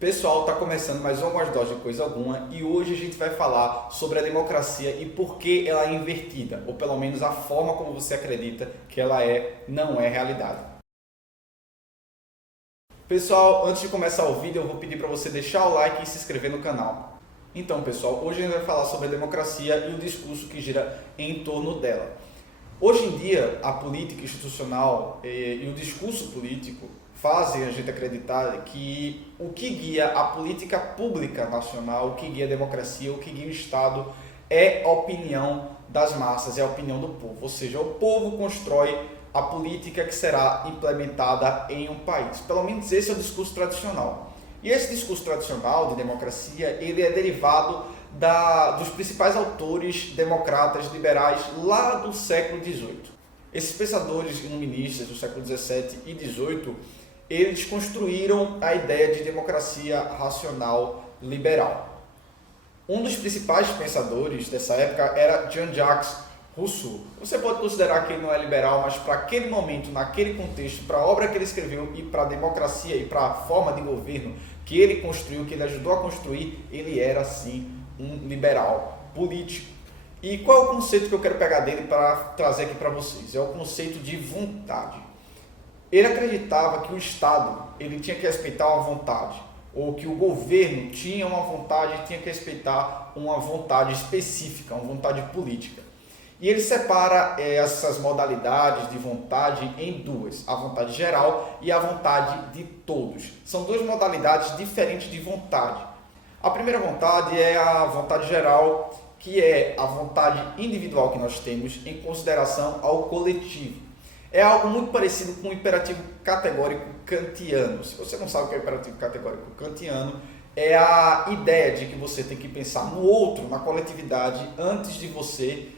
Pessoal, está começando mais uma Mais Dose de Coisa Alguma e hoje a gente vai falar sobre a democracia e por que ela é invertida, ou pelo menos a forma como você acredita que ela não é realidade. Pessoal, antes de começar o vídeo eu vou pedir para você deixar o like e se inscrever no canal. Então pessoal, hoje a gente vai falar sobre a democracia e o discurso que gira em torno dela. Hoje em dia, a política institucional e o discurso político fazem a gente acreditar que o que guia a política pública nacional, o que guia a democracia, o que guia o Estado é a opinião das massas, é a opinião do povo. Ou seja, o povo constrói a política que será implementada em um país. Pelo menos esse é o discurso tradicional. E esse discurso tradicional de democracia, ele é derivado dos principais autores democratas liberais lá do século XVIII. Esses pensadores iluministas do século XVII e XVIII, eles construíram a ideia de democracia racional liberal. Um dos principais pensadores dessa época era Jean-Jacques Rousseau. Você pode considerar que ele não é liberal, mas para aquele momento, naquele contexto, para a obra que ele escreveu e para a democracia e para a forma de governo que ele construiu, que ele ajudou a construir, ele era sim um liberal político. E qual é o conceito que eu quero pegar dele para trazer aqui para vocês? É o conceito de vontade. Ele acreditava que o Estado ele tinha que respeitar uma vontade, ou que o governo tinha uma vontade e tinha que respeitar uma vontade específica, uma vontade política. E ele separa essas modalidades de vontade em duas, a vontade geral e a vontade de todos. São duas modalidades diferentes de vontade. A primeira vontade é a vontade geral, que é a vontade individual que nós temos em consideração ao coletivo. É algo muito parecido com o imperativo categórico kantiano. Se você não sabe o que é o imperativo categórico kantiano, é a ideia de que você tem que pensar no outro, na coletividade, antes de você,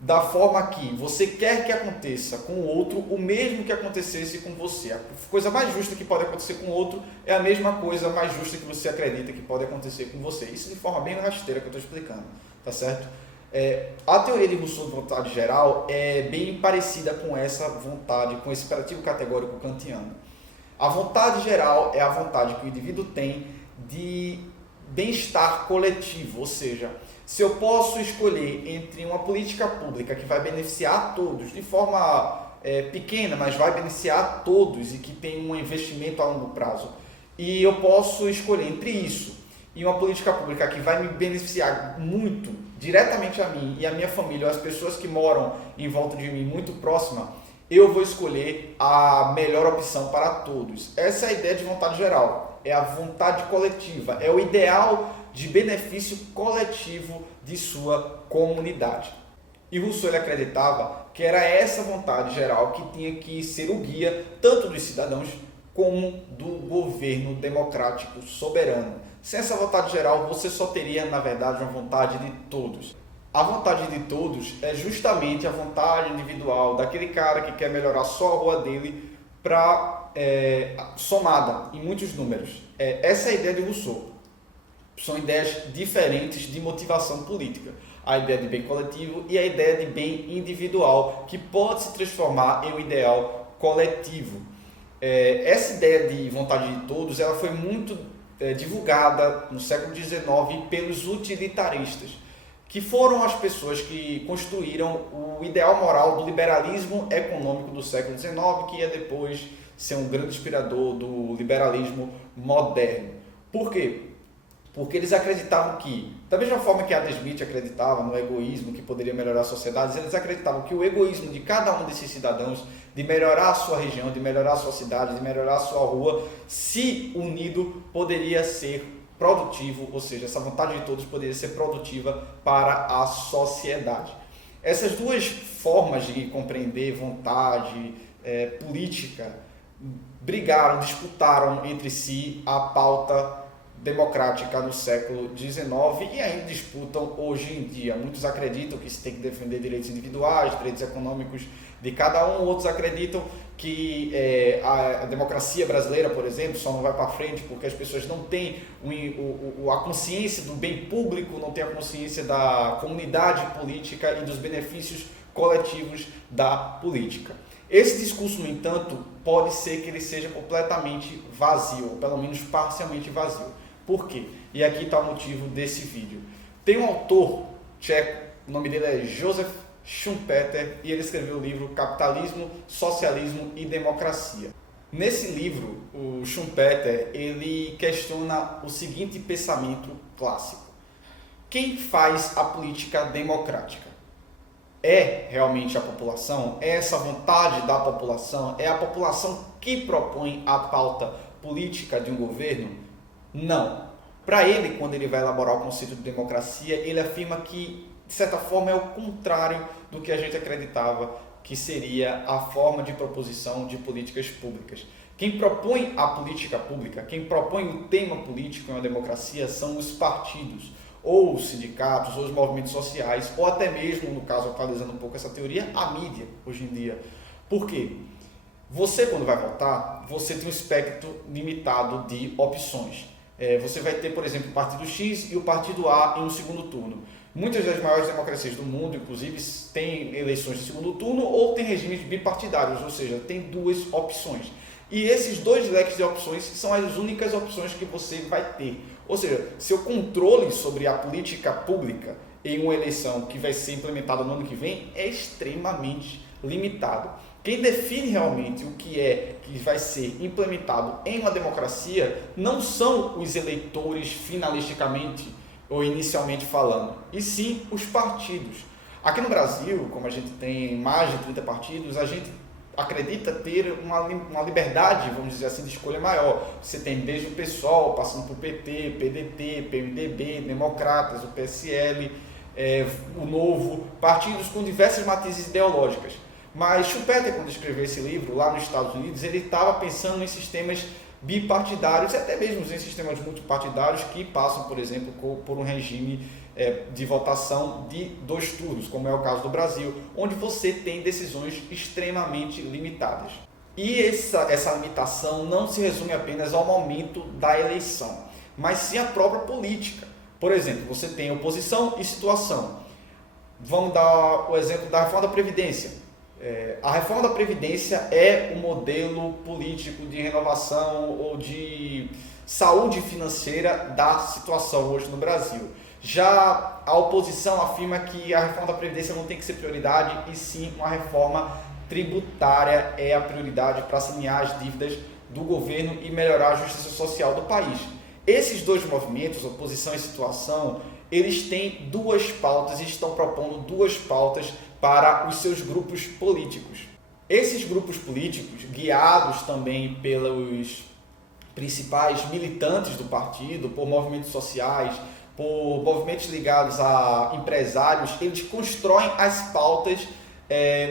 da forma que você quer que aconteça com o outro o mesmo que acontecesse com você. A coisa mais justa que pode acontecer com o outro é a mesma coisa mais justa que você acredita que pode acontecer com você. Isso de forma bem rasteira que eu estou explicando, tá certo? A teoria de Rousseau de vontade geral é bem parecida com essa vontade, com esse imperativo categórico kantiano. A vontade geral é a vontade que o indivíduo tem de bem-estar coletivo, ou seja, se eu posso escolher entre uma política pública que vai beneficiar a todos de forma pequena, mas vai beneficiar a todos e que tem um investimento a longo prazo, e eu posso escolher entre isso e uma política pública que vai me beneficiar muito, diretamente a mim e a minha família, as pessoas que moram em volta de mim, muito próxima, eu vou escolher a melhor opção para todos. Essa é a ideia de vontade geral, é a vontade coletiva, é o ideal de benefício coletivo de sua comunidade. E Rousseau ele acreditava que era essa vontade geral que tinha que ser o guia tanto dos cidadãos como do governo democrático soberano. Sem essa vontade geral, você só teria, na verdade, uma vontade de todos. A vontade de todos é justamente a vontade individual daquele cara que quer melhorar só a rua dele somada em muitos números. Essa é a ideia de Rousseau. São ideias diferentes de motivação política. A ideia de bem coletivo e a ideia de bem individual, que pode se transformar em um ideal coletivo. Essa ideia de vontade de todos ela foi muito divulgada no século XIX pelos utilitaristas, que foram as pessoas que construíram o ideal moral do liberalismo econômico do século XIX, que ia depois ser um grande inspirador do liberalismo moderno. Por quê? Porque eles acreditavam que, da mesma forma que Adam Smith acreditava no egoísmo que poderia melhorar as sociedades, eles acreditavam que o egoísmo de cada um desses cidadãos, de melhorar a sua região, de melhorar a sua cidade, de melhorar a sua rua, se unido, poderia ser produtivo, ou seja, essa vontade de todos poderia ser produtiva para a sociedade. Essas duas formas de compreender vontade política brigaram, disputaram entre si a pauta democrática no século XIX e ainda disputam hoje em dia. Muitos acreditam que se tem que defender direitos individuais, direitos econômicos de cada um, outros acreditam que a democracia brasileira, por exemplo, só não vai para frente porque as pessoas não têm a consciência do bem público, não têm a consciência da comunidade política e dos benefícios coletivos da política. Esse discurso, no entanto, pode ser que ele seja completamente vazio, ou pelo menos parcialmente vazio. Por quê? E aqui está o motivo desse vídeo. Tem um autor tcheco, o nome dele é Josef Schumpeter, e ele escreveu o livro Capitalismo, Socialismo e Democracia. Nesse livro, o Schumpeter ele questiona o seguinte pensamento clássico: quem faz a política democrática? É realmente a população? É essa vontade da população? É a população que propõe a pauta política de um governo? Não. Para ele, quando ele vai elaborar o conceito de democracia, ele afirma que, de certa forma, é o contrário do que a gente acreditava que seria a forma de proposição de políticas públicas. Quem propõe a política pública, quem propõe o tema político em uma democracia são os partidos, ou os sindicatos, ou os movimentos sociais, ou até mesmo, no caso, atualizando um pouco essa teoria, a mídia, hoje em dia. Por quê? Você, quando vai votar, você tem um espectro limitado de opções. Você vai ter, por exemplo, o partido X e o partido A em um segundo turno. Muitas das maiores democracias do mundo, inclusive, têm eleições de segundo turno ou têm regimes bipartidários, ou seja, tem duas opções. E esses dois leques de opções são as únicas opções que você vai ter. Ou seja, seu controle sobre a política pública em uma eleição que vai ser implementada no ano que vem é extremamente limitado. Quem define realmente o que é que vai ser implementado em uma democracia não são os eleitores finalisticamente ou inicialmente falando, e sim os partidos. Aqui no Brasil, como a gente tem mais de 30 partidos, a gente acredita ter uma liberdade, vamos dizer assim, de escolha maior. Você tem desde o PSOL, passando por PT, PDT, PMDB, Democratas, o PSL, o Novo, partidos com diversas matizes ideológicas. Mas Schumpeter, quando escreveu esse livro lá nos Estados Unidos, ele estava pensando em sistemas bipartidários e até mesmo em sistemas multipartidários que passam, por exemplo, por um regime de votação de 2 turnos, como é o caso do Brasil, onde você tem decisões extremamente limitadas. E essa limitação não se resume apenas ao momento da eleição, mas sim à própria política. Por exemplo, você tem oposição e situação. Vamos dar o exemplo da reforma da Previdência. A reforma da Previdência é um modelo político de renovação ou de saúde financeira da situação hoje no Brasil. Já a oposição afirma que a reforma da Previdência não tem que ser prioridade e sim uma reforma tributária é a prioridade para sanear as dívidas do governo e melhorar a justiça social do país. Esses dois movimentos, oposição e situação, eles têm 2 pautas e estão propondo 2 pautas para os seus grupos políticos. Esses grupos políticos, guiados também pelos principais militantes do partido, por movimentos sociais, por movimentos ligados a empresários, eles constroem as pautas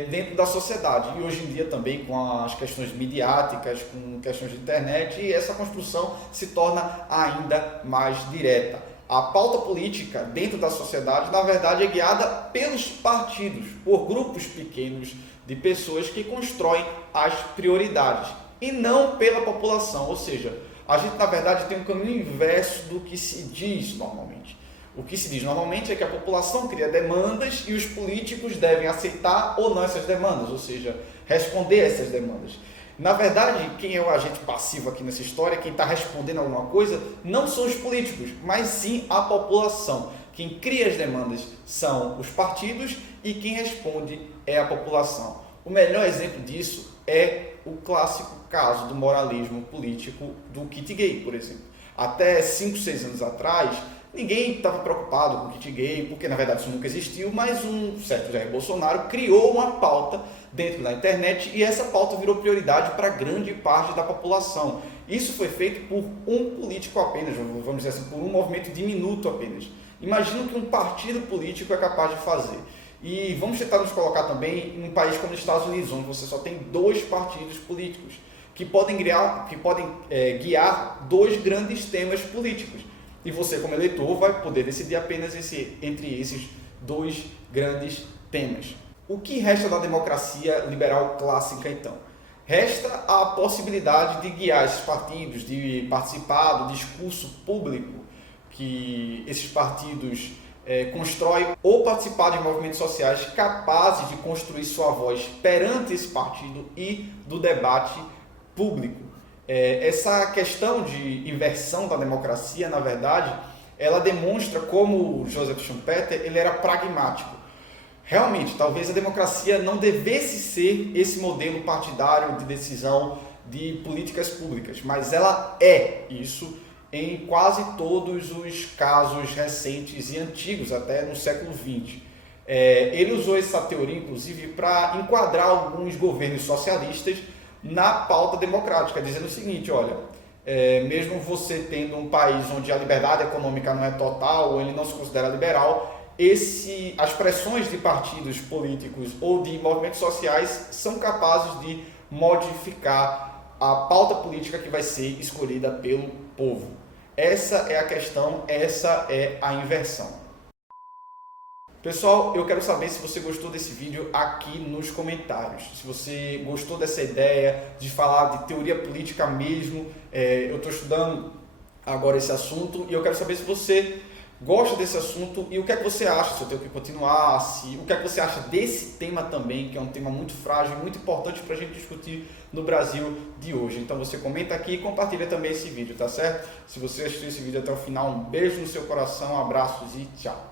dentro da sociedade. E hoje em dia também com as questões midiáticas, com questões de internet, e essa construção se torna ainda mais direta. A pauta política dentro da sociedade, na verdade, é guiada pelos partidos, por grupos pequenos de pessoas que constroem as prioridades, e não pela população. Ou seja, a gente, na verdade, tem um caminho inverso do que se diz normalmente. O que se diz normalmente é que a população cria demandas e os políticos devem aceitar ou não essas demandas, ou seja, responder a essas demandas. Na verdade, quem é o agente passivo aqui nessa história, quem está respondendo alguma coisa, não são os políticos, mas sim a população. Quem cria as demandas são os partidos e quem responde é a população. O melhor exemplo disso é o clássico caso do moralismo político do kit gay, por exemplo. Até 5, 6 anos atrás, ninguém estava preocupado com o kit gay, porque na verdade isso nunca existiu, mas um certo Jair Bolsonaro criou uma pauta dentro da internet e essa pauta virou prioridade para grande parte da população. Isso foi feito por um político apenas, vamos dizer assim, por um movimento diminuto apenas. Imagina o que um partido político é capaz de fazer. E vamos tentar nos colocar também em um país como os Estados Unidos, onde você só tem 2 partidos políticos que podem guiar 2 grandes temas políticos. E você, como eleitor, vai poder decidir apenas entre esses 2 grandes temas. O que resta da democracia liberal clássica, então? Resta a possibilidade de guiar esses partidos, de participar do discurso público que esses partidos constroem, ou participar de movimentos sociais capazes de construir sua voz perante esse partido e do debate público. Essa questão de inversão da democracia, na verdade, ela demonstra como Joseph Schumpeter ele era pragmático. Realmente, talvez a democracia não devesse ser esse modelo partidário de decisão de políticas públicas, mas ela é isso em quase todos os casos recentes e antigos, até no século XX. Ele usou essa teoria, inclusive, para enquadrar alguns governos socialistas na pauta democrática, dizendo o seguinte, olha, mesmo você tendo um país onde a liberdade econômica não é total, ou ele não se considera liberal, as pressões de partidos políticos ou de movimentos sociais são capazes de modificar a pauta política que vai ser escolhida pelo povo. Essa é a questão, essa é a inversão. Pessoal, eu quero saber se você gostou desse vídeo aqui nos comentários. Se você gostou dessa ideia de falar de teoria política mesmo, eu estou estudando agora esse assunto e eu quero saber se você gosta desse assunto e o que é que você acha, se eu tenho que continuar, o que é que você acha desse tema também, que é um tema muito frágil e muito importante para a gente discutir no Brasil de hoje. Então você comenta aqui e compartilha também esse vídeo, tá certo? Se você assistiu esse vídeo até o final, um beijo no seu coração, abraços e tchau!